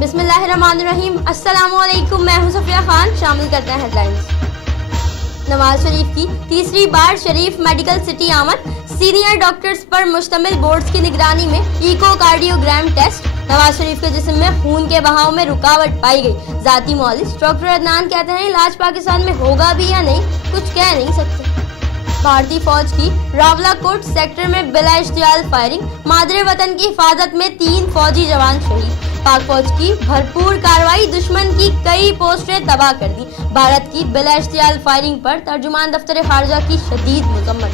बिस्मिल्लाहिर्रहमानिर्रहीम। अस्सलामुअलैकुम, मैं हूं सफिया खान। शामिल करते हैं हेडलाइंस। नवाज शरीफ की तीसरी बार शरीफ मेडिकल सिटी आमद। सीनियर डॉक्टर्स पर मुश्तमिल बोर्ड्स की निगरानी में इकोकार्डियोग्राम टेस्ट। नवाज शरीफ के जिस्म में खून के बहाव में रुकावट पाई गई। जाती मौलिस डॉक्टर अदनान कहते हैं इलाज पाकिस्तान में होगा भी या नहीं, कुछ कह नहीं सकते। भारतीय फौज की रावलाकोट सेक्टर में बिला इश्तियाल फायरिंग। मादरे वतन की हिफाजत में 3 फौजी जवान शहीद। पाक फौज की भरपूर कार्रवाई, दुश्मन की कई पोस्टें तबाह कर दी। भारत की बिला इश्तियाल फायरिंग पर तर्जुमान दफ्तर खारजा की शदीद मजम्मत।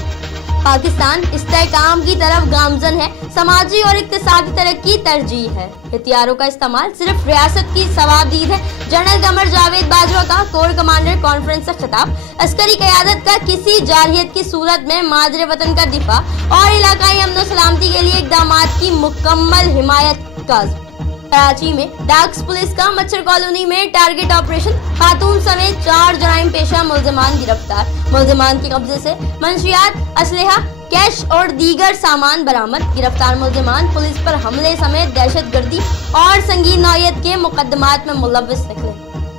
पाकिस्तान इस्तेहकाम की तरफ गामजन है, समाजी और इक्तिसादी तरक्की तरजीह है। हथियारों का इस्तेमाल सिर्फ रियासत की सवाबदीद है। जनरल कमर जावेद बाजवा का कोर कमांडर कॉन्फ्रेंस से खिताब। अस्करी क़यादत का किसी जारहियत की सूरत में मादरे वतन का दिफा और इलाकाई अमन सलामती के लिए इक़दामात की मुकम्मल हिमायत का। कराची में डाक्स पुलिस का मच्छर कॉलोनी में टारगेट ऑपरेशन। खातून समेत 4 जराइम पेशा मुल्ज़िमान गिरफ्तार। मुल्ज़िमान के कब्जे से मंशियात, असलहा, कैश और दीगर सामान बरामद। गिरफ्तार मुल्ज़िमान पुलिस पर हमले समेत दहशतगर्दी और संगीन नौयत के मुकदमात में मुलव्विस निकले।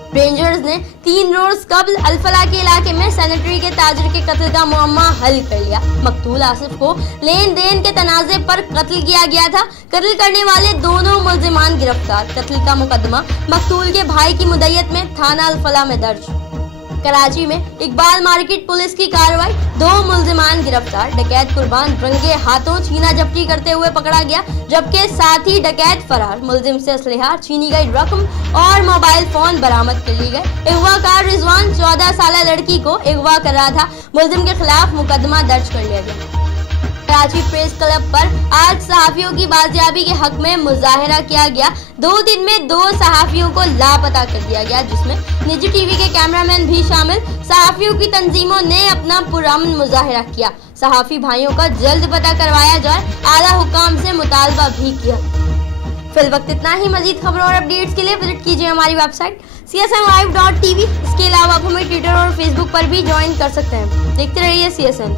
रेंजर्स ने 3 रोज कबल अल-फलाह के इलाके में सैनिटरी के ताजिर के कत्ल का मुअम्मा हल कर लिया। मकतूल आसिफ को लेन देन के तनाज़े पर कत्ल किया गया था। कत्ल करने वाले दोनों मुल्ज़िमान गिरफ्तार। कत्ल का मुकदमा मकतूल के भाई की मुद्दत में थाना अल-फलाह में दर्ज। कराची में इकबाल मार्केट पुलिस की कार्रवाई। 2 मुल्ज़िमान गिरफ्तार। डकैत कुर्बान रंगे हाथों छीना झपटी करते हुए पकड़ा गया, जबकि साथी डकैत फरार। मुल्ज़िम से असलहा, छीनी गई रकम और मोबाइल फोन बरामद कर लिए गए। अगवाकार रिजवान 14 साल लड़की को अगवा कर रहा था। मुल्ज़िम के खिलाफ मुकदमा दर्ज कर लिया गया। कराची प्रेस क्लब पर आज सहाफियों की बाजियाबी के हक में मुजाहिरा किया गया। 2 दिन में 2 सहाफियों को लापता कर दिया गया, जिसमें निजी टीवी के कैमरामैन भी शामिल। सहाफियों की तंजीमों ने अपना पुरअमन मुजाहिरा किया। सहाफी भाइयों का जल्द पता करवाया जाए, आला हुकाम से मुतालबा भी किया। फिल वक्त इतना ही। मजीद खबरों और अपडेट्स के लिए विजिट कीजिए हमारी वेबसाइट csnlive.tv। इसके अलावा आप हमें ट्विटर और फेसबुक पर भी ज्वाइन कर सकते हैं। देखते रहिए CSN।